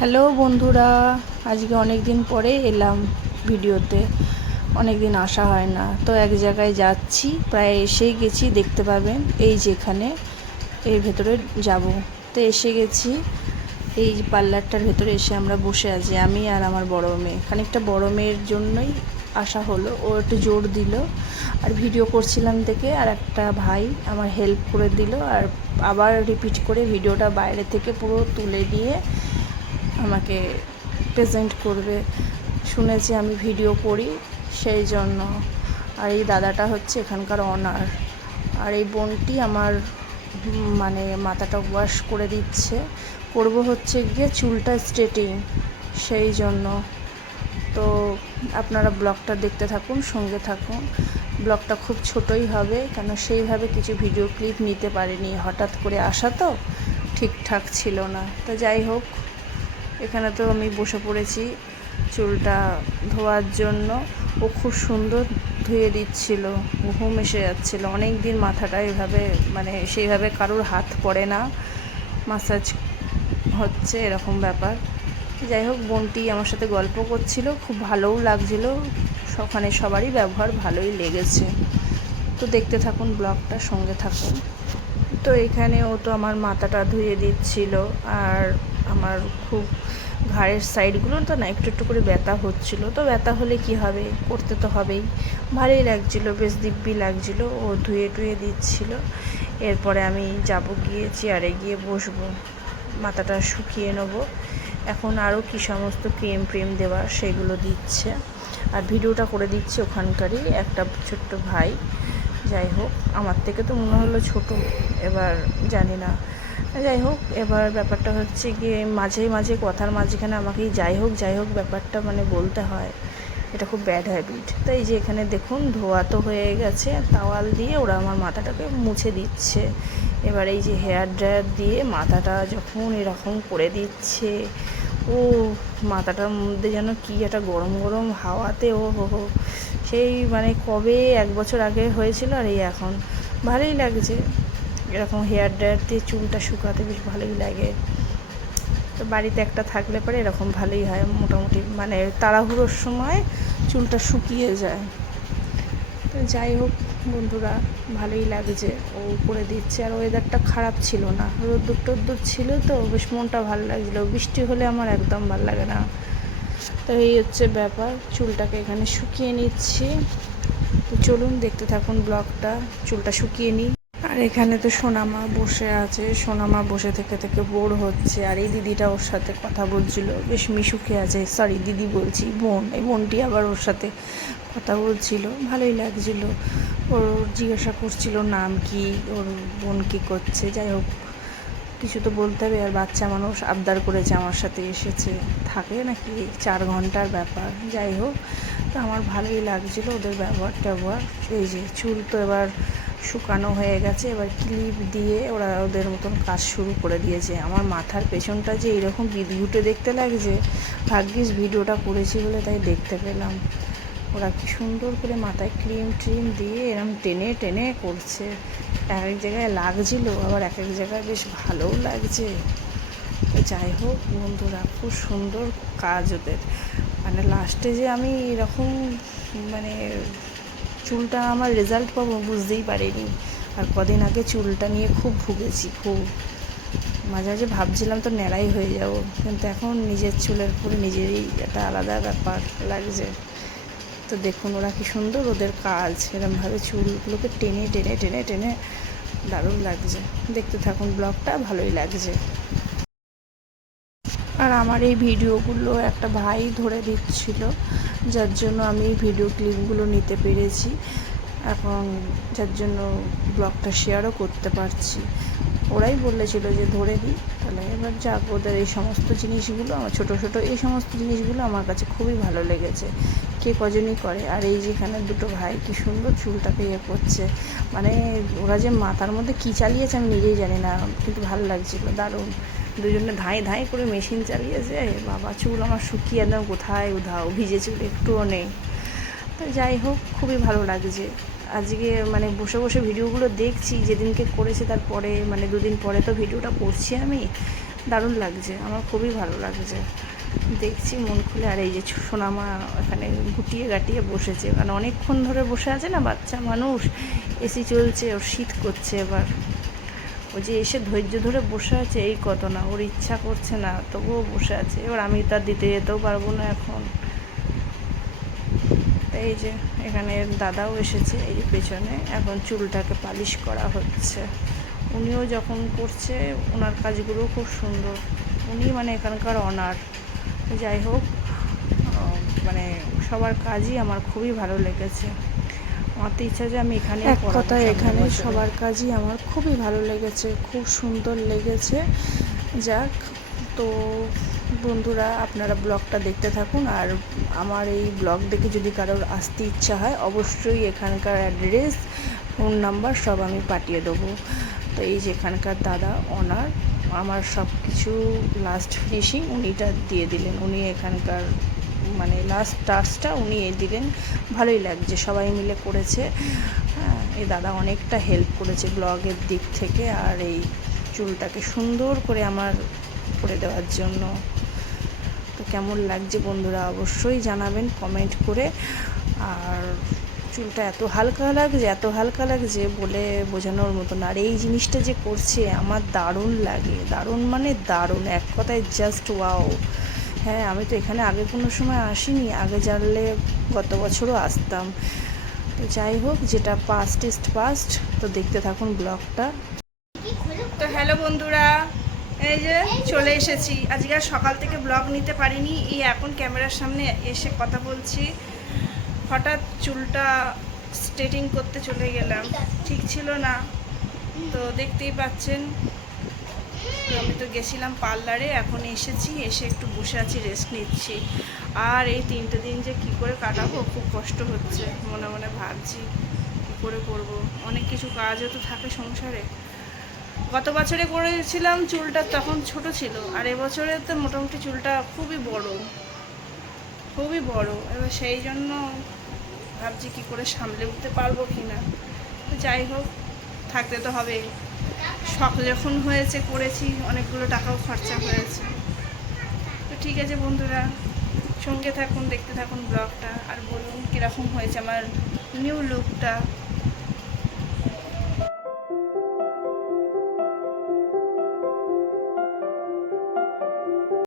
Hello বন্ধুরা, আজকে অনেক দিন পরে এলাম ভিডিওতে। অনেক দিন আসা হয় না, তো এক জায়গায় যাচ্ছি, প্রায় এসেই গেছি। দেখতে পাবেন এই যেখানে এর ভেতরে যাব, তো এসে গেছি। এই পার্লারটার ভেতরে এসে আমরা বসে আছি, আমি আর আমার বড় মেয়ে। খানিকটা বড় মেয়ের জন্যই আসা হলো, ও একটু জোর দিল। আর ভিডিও করছিলাম দেখে আর একটা ভাই আমার হেল্প করে দিল, আর আবার রিপিট করে ভিডিওটা বাইরে থেকে পুরো তুলে নিয়ে আমাকে প্রেজেন্ট করবে। শুনেছি আমি ভিডিও করি, সেই জন্য। আর এই দাদাটা হচ্ছে এখানকার অনার, আর এই বোনটি আমার মানে মাথাটা ওয়াশ করে দিচ্ছে। করব হচ্ছে গিয়ে চুলটা স্ট্রেটিং, সেই জন্য। তো আপনারা ব্লগটা দেখতে থাকুন, সঙ্গে থাকুন। ব্লগটা খুব ছোটই হবে, কেন সেইভাবে কিছু ভিডিও ক্লিপ নিতে পারিনি, হঠাৎ করে আসা তো ঠিকঠাক ছিল না। তো যাই হোক, এখানে তো আমি বসে পড়েছি চুলটা ধোয়ার জন্য। ও খুব সুন্দর ধুয়ে দিচ্ছিল, ঘুম এসে যাচ্ছিল। অনেক দিন মাথাটা এভাবে মানে সেইভাবে কারোর হাত পড়ে না, মাসাজ হচ্ছে এরকম ব্যাপার। যাই হোক, বোনটি আমার সাথে গল্প করছিল, খুব ভালোও লাগছিল। ওখানে সবারই ব্যবহার ভালোই লেগেছে। তো দেখতে থাকুন ব্লগটা, সঙ্গে থাকুন। তো এখানে ও তো আমার মাথাটা ধুয়ে দিচ্ছিল, আর আমার খুব ঘাড়ের সাইডগুলো তো না একটু একটু করে ব্যথা হচ্ছিল। তো ব্যথা হলে কি হবে, করতে তো হবেই। ভালোই লাগছিলো, বেশ দিব্যি লাগছিলো। ও ধুয়ে টুয়ে দিচ্ছিল। এরপরে আমি যাব গিয়ে চেয়ারে গিয়ে বসবো, মাথাটা শুকিয়ে নেবো। এখন আরও কি সমস্ত ক্রিম ফ্রিম দেওয়া সেগুলো দিচ্ছে, আর ভিডিওটা করে দিচ্ছে ওখানকারই একটা ছোট্ট ভাই। যাই হোক, আমার থেকে তো মনে হলো ছোট, এবার জানি না। যাই হোক, এবার ব্যাপারটা হচ্ছে গিয়ে মাঝে মাঝে কথার মাঝখানে আমাকেই যাই হোক ব্যাপারটা মানে বলতে হয়। এটা খুব ব্যাড হ্যাবিট। তাই যে এখানে দেখুন ধোয়া তো হয়ে গেছে, তাওয়াল দিয়ে ওরা আমার মাথাটাকে মুছে দিচ্ছে। এবার এই যে হেয়ার ড্রায়ার দিয়ে মাথাটা যখন এরকম করে দিচ্ছে, ও মাথাটার মধ্যে যেন কি একটা গরম গরম হাওয়াতে ও হো, সেই মানে কবে 1 বছর আগে হয়েছিল, আর এই এখন ভালোই লাগছে। এরকম হেয়ার ড্রায়ার দিয়ে চুলটা শুকাতে বেশ ভালোই লাগে। তো বাড়িতে একটা থাকলে পরে এরকম ভালোই হয়, মোটামুটি মানে তাড়াহুড়োর সময় চুলটা শুকিয়ে যায়। তো যাই হোক বন্ধুরা, ভালোই লাগছে ও করে দিচ্ছে। আর ওয়েদারটা খারাপ ছিল না, রোদ্দুর টোদ্দুর ছিল, তো বেশ মনটা ভালো লাগছিলো। বৃষ্টি হলে আমার একদম ভালো লাগে না। তো এই হচ্ছে ব্যাপার, চুলটাকে এখানে শুকিয়ে নিচ্ছি। তো চলুন দেখতে থাকুন ব্লগটা, চুলটা শুকিয়ে নিই। আর এখানে তো সোনামা বসে আছে, সোনামা বসে থেকে থেকে বোর হচ্ছে। আর এই দিদিটা ওর সাথে কথা বলছিল, বেশ মিশুকে আছে, সরি দিদি বলছি, বোন। এই বোনটি আবার ওর সাথে কথা বলছিল, ভালোই লাগছিল। ওর জিজ্ঞাসা করছিল নাম কি, ওর বোন কী করছে। যাই হোক, কিছু তো বলতে হবে, আর বাচ্চা মানুষ আবদার করেছে আমার সাথে এসেছে, থাকে নাকি 4 ঘন্টার ব্যাপার। যাই হোক, তো আমার ভালোই লাগছিলো ওদের ব্যবহার ট্যাবহার। এই যে চুল তো এবার শুকানো হয়ে গেছে, এবার ক্লিপ দিয়ে ওরা ওদের মতন কাজ শুরু করে দিয়েছে। আমার মাথার পেছনটা যে এরকম বিদঘুটে দেখতে লাগছে, ভাগ্যিস ভিডিওটা করেছি বলে তাই দেখতে পেলাম। ওরা কি সুন্দর করে মাথায় ক্রিম ট্রিম দিয়ে এরম টেনে টেনে করছে। এক এক জায়গায় লাগছিলো, আবার এক এক জায়গায় বেশ ভালোও লাগছে। তো যাই হোক বন্ধুরা, খুব সুন্দর কাজ ওদের। মানে লাস্টে যে আমি এরকম মানে চুলটা আমার রেজাল্ট পাবো বুঝতেই পারিনি। আর কদিন আগে চুলটা নিয়ে খুব ভুগেছি, খুব মাঝে মাঝে ভাবছিলাম তো ন্যাড়াই হয়ে যাব, কিন্তু এখন নিজের চুলের উপরে নিজেরই একটা আলাদা ব্যাপার লাগছে। তো দেখুন ওরা কি সুন্দর ওদের কাজ, এরমভাবে চুলগুলোকে টেনে টেনে টেনে টেনে দারুণ লাগছে। দেখতে থাকুন ব্লগটা, ভালোই লাগছে। আর আমার এই ভিডিওগুলো একটা ভাই ধরে দিচ্ছিল, যার জন্য আমি এই ভিডিও ক্লিপগুলো নিতে পেরেছি এখন, যার জন্য ব্লগটা শেয়ারও করতে পারছি। ওরাই বলেছিল যে ধরে দিই, তাহলে এবার যাক, ওদের এই সমস্ত জিনিসগুলো আমার ছোটো ছোটো এই সমস্ত জিনিসগুলো আমার কাছে খুবই ভালো লেগেছে। কে কজনই করে। আর এই যেখানে দুটো ভাই কি সুন্দর চুলটাকে ইয়ে করছে, মানে ওরা যে মাথার মধ্যে কী চালিয়েছে আমি নিজেই জানি না, কিন্তু ভালো লাগছিলো, দারুণ। দুজনে ধাঁই ধাঁই করে মেশিন চালিয়েছে, বাবা চুল আমার শুকিয়ে একদম কোথায় উধাও, ভিজে চুল একটুও নেই। তো যাই হোক, খুবই ভালো লাগছে আজকে। মানে বসে বসে ভিডিওগুলো দেখছি, যেদিনকে করেছে তারপরে মানে 2 দিন পরে তো ভিডিওটা করছি আমি। দারুণ লাগছে, আমার খুবই ভালো লাগছে। দেখছি মন খুলে। আর এই যে সোনামা এখানে গুটিয়ে গাটিয়ে বসেছে, কারণ অনেকক্ষণ ধরে বসে আছে না, বাচ্চা মানুষ, এসি চলছে, ওর শীত করছে। এবার ও যে এসে ধৈর্য ধরে বসে আছে এই কত না, ওর ইচ্ছা করছে না তবুও বসে আছে। এবার আমি তার দিতে যেতেও পারবো না এখন। এই যে এখানে দাদাও এসেছে, এই যে পেছনে এখন চুলটাকে পালিশ করা হচ্ছে। উনিও যখন করছে, ওনার কাজগুলো খুব সুন্দর। উনি মানে এখানকার অনার। যাই হোক, মানে সবার কাজই আমার খুবই ভালো লেগেছে। আমার তো ইচ্ছা যে আমি এখানে এক কথায় এখানে সবার কাজই আমার খুবই ভালো লেগেছে, খুব সুন্দর লেগেছে। যাক, তো বন্ধুরা আপনারা ব্লগটা দেখতে থাকুন। আর আমার এই ব্লগ দেখে যদি কারোর আসতে ইচ্ছা হয়, অবশ্যই এখানকার অ্যাড্রেস, ফোন নাম্বার সব আমি পাঠিয়ে দেবো। তো এই যে এখানকার দাদা ওনার, আমার সব কিছু লাস্ট ফিনিশিং উনিটা দিয়ে দিলেন। উনি এখানকার মানে লাস্ট টাচটা উনি দিলেন। ভালোই লাগছে, সবাই মিলে করেছে। হ্যাঁ, এই দাদা অনেকটা হেল্প করেছে ব্লগের দিক থেকে, আর এই চুলটাকে সুন্দর করে আমার করে দেওয়ার জন্য। তো কেমন লাগছে বন্ধুরা অবশ্যই জানাবেন কমেন্ট করে। আর চুলটা এত হালকা লাগছে, এত হালকা লাগছে বলে বোঝানোর মতো না। আর এই জিনিসটা যে করছে আমার দারুণ লাগে, দারুণ মানে দারুণ, এক কথায় জাস্ট ওয়াও। হ্যাঁ, আমি তো এখানে আগে কোনো সময় আসিনি, আগে জানলে গত বছরও আসতাম। তো যাই হোক, যেটা পাস্ট ইজ পাস্ট। তো দেখতে থাকুন ব্লগটা। তো হ্যালো বন্ধুরা, এই যে চলে এসেছি। আজকে আর সকাল থেকে ব্লগ নিতে পারিনি, এই এখন ক্যামেরার সামনে এসে কথা বলছি। হঠাৎ চুলটা স্ট্রেটিং করতে চলে গেলাম, ঠিক ছিল না। তো দেখতেই পাচ্ছেন, আমি তো গেছিলাম পার্লারে, এখন এসেছি, এসে একটু বসে আছি, রেস্ট নিচ্ছি। আর এই 3টে দিন যে কী করে কাটাবো খুব কষ্ট হচ্ছে, মনে মনে ভাবছি কী করে করবো। অনেক কিছু কাজও তো থাকে সংসারে। গত বছরে করেছিলাম চুলটা, তখন ছোট ছিল। আর এবছরে তো মোটামুটি চুলটা খুবই বড়, খুবই বড়। এবার সেই জন্য ভাবছি কী করে সামলে উঠতে পারবো কি না। তো যাই হোক, থাকতে তো হবে। শখ যখন হয়েছে করেছি, অনেকগুলো টাকাও খরচা হয়েছে। তো ঠিক আছে বন্ধুরা, সঙ্গে থাকুন, দেখতে থাকুন ব্লগটা, আর বলুন কীরকম হয়েছে আমার নিউ লুকটা।